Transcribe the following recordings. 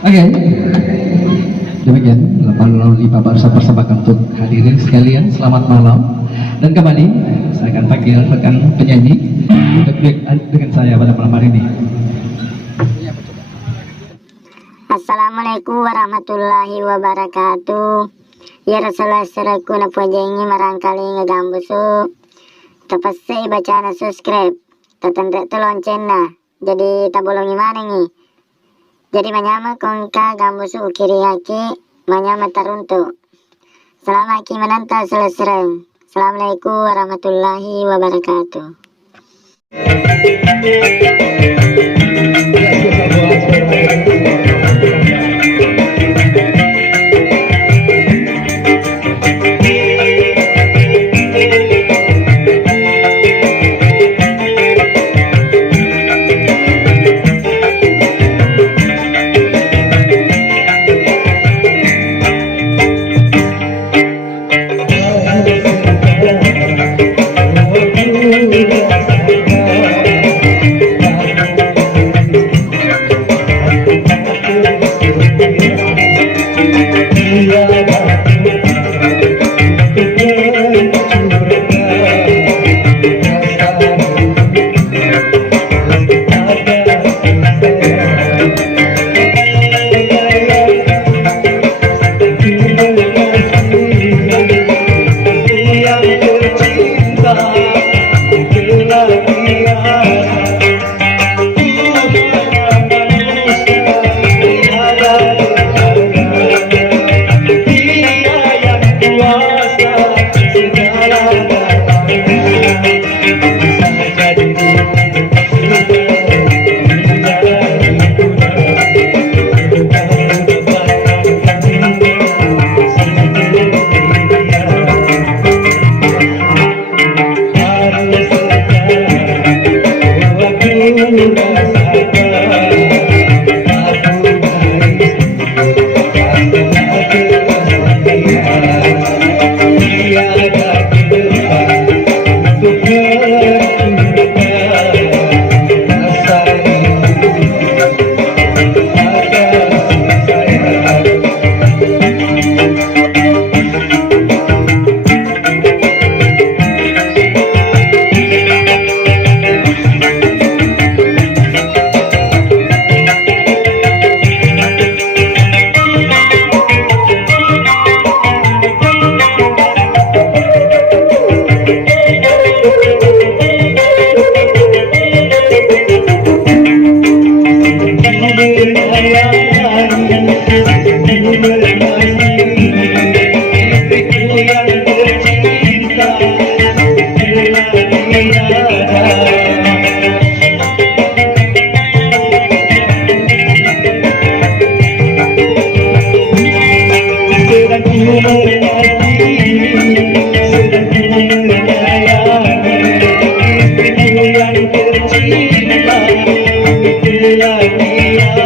Oke, demikian lalu persembahkan untuk hadirin sekalian, selamat malam. Dan kembali saya akan panggil rekan penyanyi untuk dengan saya pada malam hari ini. Assalamualaikum warahmatullahi wabarakatuh. Ya Rasulullah seraku na pujengi marangkali ngegambusu. Tapasay baca na subscribe. Tatanda to lonceng na. Jadi tabolongi mana nih? Jadi manyama kongka gambusu ukiri haki manyama taruntu. Selama ki menanta selesai. Assalamualaikum warahmatullahi wabarakatuh. Tercinta, bila dia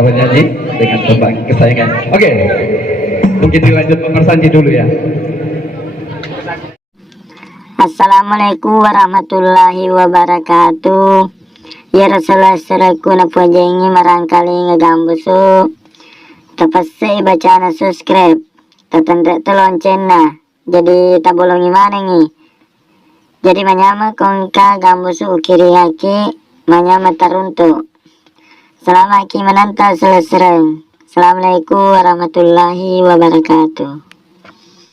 para penyanyi dengan tembang kesayangan. Oke, mungkin dilanjut pemirsa dulu ya. Assalamualaikum warahmatullahi wabarakatuh. Ya Rasulullah seraku na pujengi marangkali ngagambusu. Tapasay baca na subscribe. Tatanda lonceng na. Jadi tabulong imana ngi. Jadi manyama kong ka gambusu ukiri haki. Manyama tarunto. Selamat menanta selesai. Assalamualaikum warahmatullahi wabarakatuh.